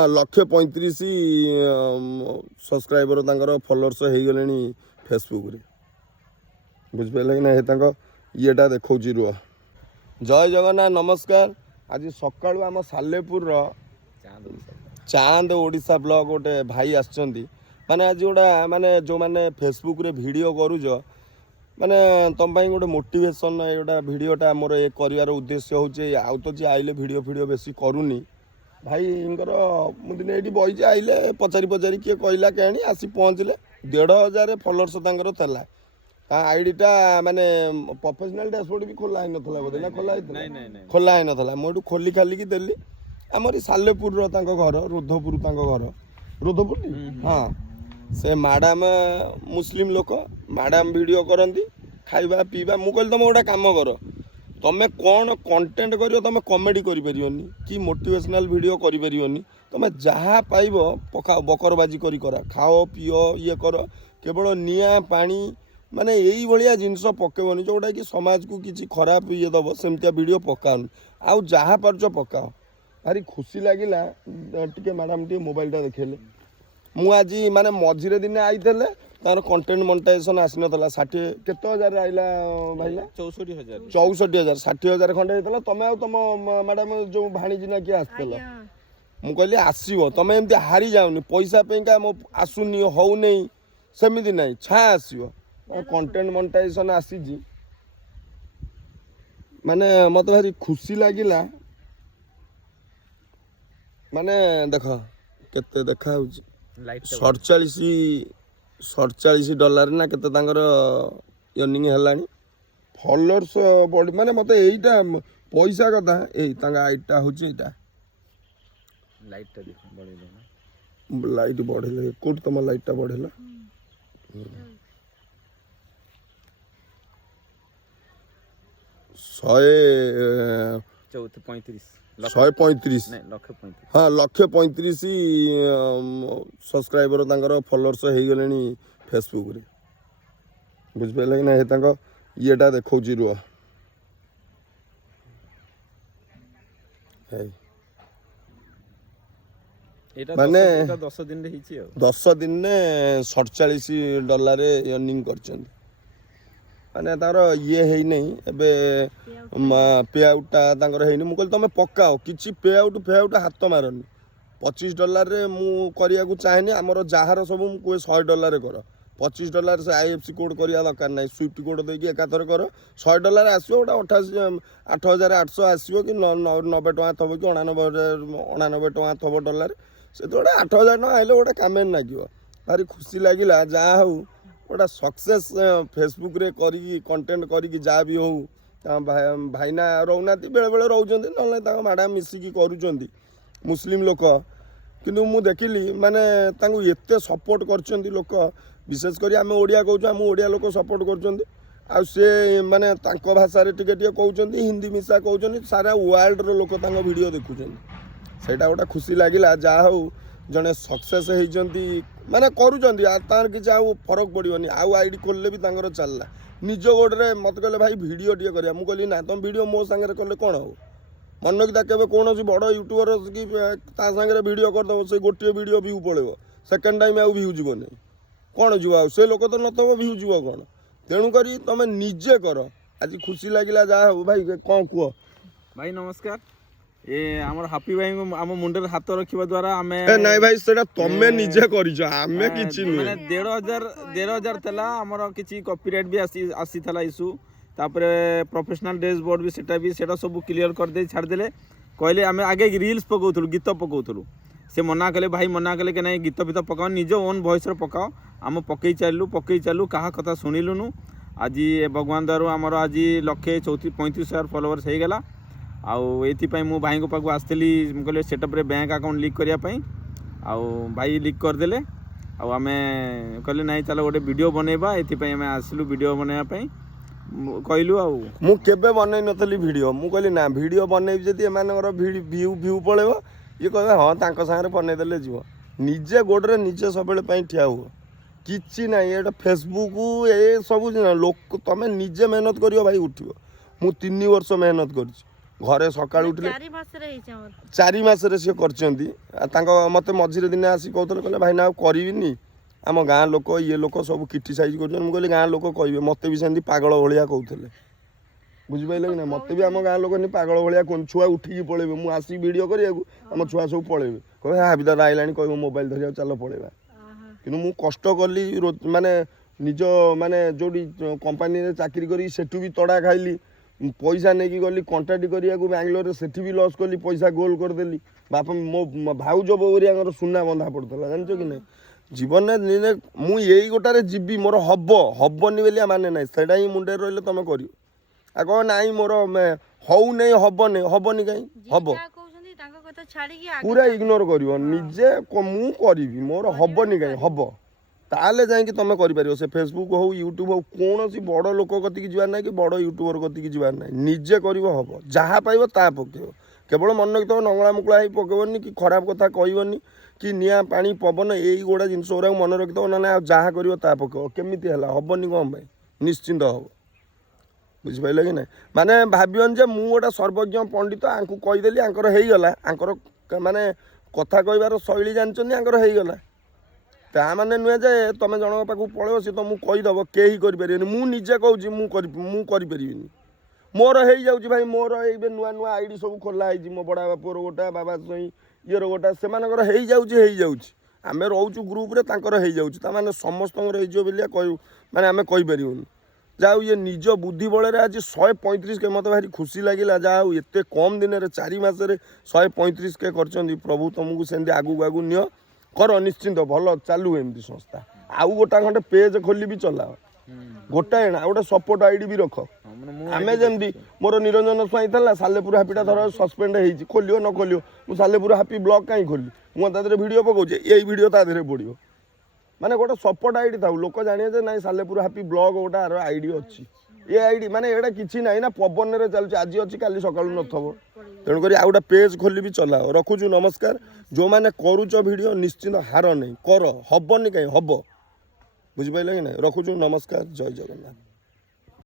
135 subscriber तांकर followers हो गले फेसबुक रे बुझिपारे कि ना येटा देखा रुह। जय जगन्नाथ नमस्कार। आज सका आम सालेपुर चांद ओडिशा ब्लॉग गोटे भाई आसचंदी माने आज गोटा माने जो माने फेसबुक रे वीडियो करूज माने तुम गोटे मोटिवेशन गोटा वीडियोटा मोर ये कर उद्देश्य होचे आउ तो जी आइले वीडियो बेसी करूनी भाई मुझे ये बही आइले पचारि पचारि किए कहला कहीं आसी पहुँचले 1500 फॉलोअर्स था आईडीटा माने प्रोफेशनल डैशबोर्ड भी खोला ही नथला बोधे ना खोला ही नथला मोटू खोली खाली की देली आमरी सालेपुर घर रुद्धपुर घर रुद्धपुर हाँ से मैडम मुस्लिम लोक मैडम वीडियो करती खाइबा पीवा मु कहली तुम गोटे काम कर तुम कौन कंटेंट करियो तुम कॉमेडी करि परियोनी कि मोटिवेशनल वीडियो करि परियोनी तुम जहाँ पाइब पकाओ बकरबाजी करी करा खाओ पिओ ये कर केवल निया पानी माने यही भाया जिनस पकेबनी जोटा कि समाज को किसी खराब ये दब सेमतिया वीडियो पकाओनी आउ जहाँ पार्च पकाओ भारी खुशी लगिला टे मैडम टे मोबाइलटा देखेले मु आज माने मझिरे दिन आई तार कंटेंट मोनेटाइजेशन आसी नाला 60 केते हजार आइला भाईला 64,000 60,000 खंडे होता तुम आ तुम मैडम जो भाणीजी ना किए आसल मु कहली आसो तुम एमती हारी जाऊनी पैसा पेका मो आसुनी हौ नहीं सेमती ना छा आसो कंटेंट मोनेटाइजेशन आसी माने मत भारी खुशी लगिला माने देख केते देखा होची 47 डॉलर ना केते तांगर अर्निंग हेलानी फॉलोअर्स बॉडी माने मते एईटा पैसा कथा एई तांगा आईटा होची एटा लाइटटा देखो बढ़ेला ना लाइट बढ़ेला कोट तम लाइटटा बढ़ेला 135 हाँ 135 सब्सक्राइबर तांकर फॉलोअर्स हो गले फेसबुक रे बुझिपारे कि ना येटा देखा रुह माने 10 दिन 47 डॉलर अर्निंग कर माने तार ये है नहीं एबे पे आउटा तांकर है नहीं मु कहली तुम पकाओ किछि पे आउट हाथ मारनी 25 डॉलर रे मु करिया को चाहेनी हमर जहार सब मु कोए 100 डॉलर कर 25 डॉलर से आईएफसी कोड करिया दरकार नहीं स्विफ्ट कोड देकी एकाथर कर 100 डॉलर आसीओ 8800 आसीओ कि 90 टका थबो कि 89 टका थबो डॉलर से तो 8000 टका आइले गोटे कामेन नागियो भारी खुशी लागिला जा हौ गोटा सक्सेस फेसबुक रे करी कंटेंट करी जहाँ भी हो भाईना रोना बेले बेले रोचंदी ना मैडम मिसिकी करूचंदी मुस्लिम लोक किंतु मु देखिली माने तांको एते सपोर्ट करचंदी लोक विशेषकर आम ओडिया कहूँ आम ओडिया लोक सपोर्ट करचंदी आ से माने तांको भाषा रे टिके टिके कहउचंदी हिंदी मिसा कहउचंदी सारा वर्ल्ड रो लोक तांको वीडियो देखुचंदी सेटा गोटा खुशी लागिला जा हो जने सक्सेस होइचंती माने करूचंदी तार किछि आउ फरक पड़िबनी आउ आईडी खोलले भी तांकर चलला निज गोड़े मत कहले भाई वीडियो टे करिया मु कहली ना तुम वीडियो मो संगे कले कौन हो मन कि केवे कौन बड़ यूट्यूबर कि ता संगे वीडियो करदेव से गोटे वीडियो व्यू पड़ेब सेकेंड टाइम आउ व्यू जीवन कौन जीव आ से लोक तो नथब व्यू जीव कौन तेणुक तुम निजे कर आज खुशी लगिला जा हो भाई कौन कह भाई नमस्कार ए हमर हैप्पी भाई हम मुंडर हाथ रखिबा द्वारा हमें नहीं भाई सेटा तमे निजे करिछ हमें किछि नै माने 1,500 तला हमर किछि कॉपीराइट भी आसी थला इशू तापरे प्रोफेशनल डैशबोर्ड भी सेटा सब क्लियर कर दे छाड़ देले कहले हमें आगे रील्स पकाउथलु गीत पकाउथलु से मना कले भाई मना कले के नहीं गीत बीत पकाओ निज ओन वॉइस रे पकाओ हम पकई चालू कहा कथा सुनिलुनु आज भगवान द्वारा हमर आज 1,35,000 फॉलोअर्स हो गला आउ एथि मु भाई पाक आसली कहले सेटअप रे बैंक अकाउंट लिंक करिया पई आउ भाई लिंक कर देले आउ आमे कहले नहीं चलो गोटे वीडियो बनेबा एथि आमे आसलु वीडियो बनेबा पई कहलु आउ मु केबे बनै नथली वीडियो मु कहली ना वीडियो बनै जदी एमानकर व्यू पळेबो ये कहबे हां तांको संगे बनै देले जीव निजे गोडरे निजे सबले पई ठिया हो किछि ना एटा फेसबुक ए सब लोक तमे निजे मेहनत करियो भाई उठिबो मु 3 वर्ष मेहनत करछि ଘରେ ସକାଳୁ ଉଠିଲେ 4 ମାସରେ ସିଏ କରିଛନ୍ତି। ମୋତେ ମଝିରେ ଦିନେ ଆସି କହୁଥିଲେ, କହିଲେ ଭାଇନା ଆଉ କରିବିନି, ଆମ ଗାଁ ଲୋକ ଇଏ ଲୋକ ସବୁ କ୍ରିଟିସାଇଜ୍ କରୁଛନ୍ତି। ମୁଁ କହିଲି ଗାଁ ଲୋକ କହିବେ, ମୋତେ ବି ସେମିତି ପାଗଳ ଭଳିଆ କହୁଥିଲେ, ବୁଝିପାରିଲେ କି ନା। ମୋତେ ବି ଆମ ଗାଁ ଲୋକ ଏମିତି ପାଗଳ ଭଳିଆ କୁହନ୍ତି। ଛୁଆ ଉଠିକି ପଳେଇବେ, ମୁଁ ଆସିକି ଭିଡ଼ିଓ କରିବାକୁ ଆମ ଛୁଆ ସବୁ ପଳେଇବେ, କହିବେ ହାବିଦାର ଆଇଲାଣି, କହିବ ମୋବାଇଲ ଧରିବାକୁ ଚାଲ ପଳେଇବା। କିନ୍ତୁ ମୁଁ କଷ୍ଟ କଲି, ମାନେ ନିଜ ମାନେ ଯେଉଁଠି କମ୍ପାନୀରେ ଚାକିରି କରି ସେଠୁ ବି ତଡ଼ା ଖାଇଲି, ପଇସା ନେଇକି ଗଲି କଣ୍ଟ୍ରାକ୍ଟ କରିବାକୁ ବାଙ୍ଗଲୋରରେ, ସେଠି ବି ଲସ୍ କଲି, ପଇସା ଗୋଲ କରିଦେଲି। ବାପା ମୋ ଭାଉଜ ବୋଉରିଆଙ୍କର ସୁନା ବନ୍ଧା ପଡ଼ୁଥିଲା, ଜାଣିଛ କି ନାହିଁ। ଜୀବନରେ ମୁଁ ଏଇ ଗୋଟାରେ ଯିବି, ମୋର ହବନି ବୋଲି ମାନେ ନାହିଁ, ସେଇଟା ହିଁ ମୁଣ୍ଡରେ ରହିଲେ ତମେ କରିବ। ଆଉ କହ ନାଇଁ ମୋର ହଉନାହିଁ, ହବନି କାହିଁ ହବ, ପୁରା ଇଗ୍ନୋର କରିବ ନିଜେ। ମୁଁ କରିବି, ମୋର ହବନି କାହିଁ ହବ, ତାହେଲେ ଯାଇକି ତମେ କରିପାରିବ। ସେ ଫେସବୁକ୍ ହଉ ୟୁଟ୍ୟୁବ ହଉ, କୌଣସି ବଡ଼ ଲୋକ କତିକି ଯିବାର ନାହିଁ କି ବଡ଼ ୟୁଟ୍ୟୁବର କତିକି ଯିବାର ନାହିଁ, ନିଜେ କରିବ ହବ। ଯାହା ପାଇବ ତାହା ପକେଇବ, କେବଳ ମନେ ରଖିଥିବ ନଙ୍ଗଳା ମୁକୁଳା ହେଇ ପକେଇବନି, କି ଖରାପ କଥା କହିବନି, କି ନିଆଁ ପାଣି ପବନ ଏଇ ଗୁଡ଼ା ଜିନିଷ ଗୁଡ଼ାକୁ ମନେ ରଖିଥିବ। ନା ଆଉ ଯାହା କରିବ ତାହା ପକେଇବ। କେମିତି ହେଲା, ହବନି କ'ଣ ପାଇଁ, ନିଶ୍ଚିନ୍ତ ହବ, ବୁଝିପାରିଲ କି ନାହିଁ। ମାନେ ଭାବିବନି ଯେ ମୁଁ ଗୋଟେ ସର୍ବଜ୍ଞ ପଣ୍ଡିତ, ଆଙ୍କୁ କହିଦେଲି ଆଙ୍କର ହେଇଗଲା, ଆଙ୍କର ମାନେ କଥା କହିବାର ଶୈଳୀ ଜାଣିଛନ୍ତି, ଆଙ୍କର ହେଇଗଲା। ତା ମାନେ ନୁହେଁ ଯେ ତମେ ଜଣଙ୍କ ପାଖକୁ ପଳେଇବ, ସେ ତମକୁ କହିଦେବ, କେହି କରିପାରିବେନି। ମୁଁ ନିଜେ କହୁଛି ମୁଁ କରିପାରିବିନି, ମୋର ହେଇଯାଉଛି ଭାଇ। ମୋର ଏବେ ନୂଆ ଆଇଡି ସବୁ ଖୋଲା ହେଇଛି, ମୋ ବଡ଼ ବାବା ପୁଅର ଗୋଟା, ବାବା ସ୍ୱାଇଁ ଇଏର ଗୋଟା, ସେମାନଙ୍କର ହେଇଯାଉଛି। ଆମେ ରହୁଛୁ ଗ୍ରୁପରେ, ତାଙ୍କର ହେଇଯାଉଛି। ତାମାନେ ସମସ୍ତଙ୍କର ହେଇଯିବ ବୋଲି ମାନେ ଆମେ କହିପାରିବୁନି। ଯାହା ହଉ ଇଏ ନିଜ ବୁଦ୍ଧି ବଳରେ ଆଜି 135K, ମୋତେ ଭାରି ଖୁସି ଲାଗିଲା। ଯାହା ହଉ ଏତେ କମ୍ ଦିନରେ 4 ମାସରେ 135K କରିଛନ୍ତି। ପ୍ରଭୁ ତମକୁ ସେମିତି ଆଗକୁ ନିଅ, କର, ନିଶ୍ଚିନ୍ତ ଭଲ ଚାଲୁ ଏମିତି ସଂସ୍ଥା। ଆଉ ଗୋଟା ଖଣ୍ଡେ ପେଜ୍ ଖୋଲି ବି ଚଲାଅ, ଗୋଟାଏ ନା ଗୋଟେ ସପୋର୍ଟ ଆଇଡି ବି ରଖ। ଆମେ ଯେମିତି ମୋର ନିରଞ୍ଜନ ସ୍ୱାଇଁ ଥିଲା, ସାଲେପୁର ହାପିଟା ଧର ସସ୍ପେଣ୍ଡ ହେଇଛି, ଖୋଲିବ ନ ଖୋଲିବ, ମୁଁ ସାଲେପୁର ହାପି ବ୍ଲଗ କାହିଁ ଖୋଲିଲି, ମୁଁ ତା ଦେହରେ ଭିଡ଼ିଓ ପକାଉଛି, ଏଇ ଭିଡ଼ିଓ ତା ଦେହରେ ପଡ଼ିବ। ମାନେ ଗୋଟେ ସପୋର୍ଟ ଆଇଡି ଥାଉ, ଲୋକ ଜାଣିବେ ଯେ ନାଇଁ ସାଲେପୁର ହାପି ବ୍ଲଗ ଗୋଟେ ଆଇଡି ଅଛି। ଏ ଆଇଡି ମାନେ ଏଇଟା କିଛି ନାହିଁ ନା, ପବନରେ ଚାଲୁଛି, ଆଜି ଅଛି କାଲି ସକାଳୁ ନଥିବ। ତେଣୁକରି ଆଉ ଗୋଟେ ପେଜ୍ ଖୋଲି ବି ଚଲାଅ। ରଖୁଛୁ, ନମସ୍କାର। ଯେଉଁମାନେ କରୁଛ ଭିଡ଼ିଓ, ନିଶ୍ଚିନ୍ତ ହାର ନାହିଁ, କର, ହବନି କାହିଁ ହବ, ବୁଝିପାରିଲ କି ନାହିଁ। ରଖୁଛୁ, ନମସ୍କାର, ଜୟ ଜଗନ୍ନାଥ।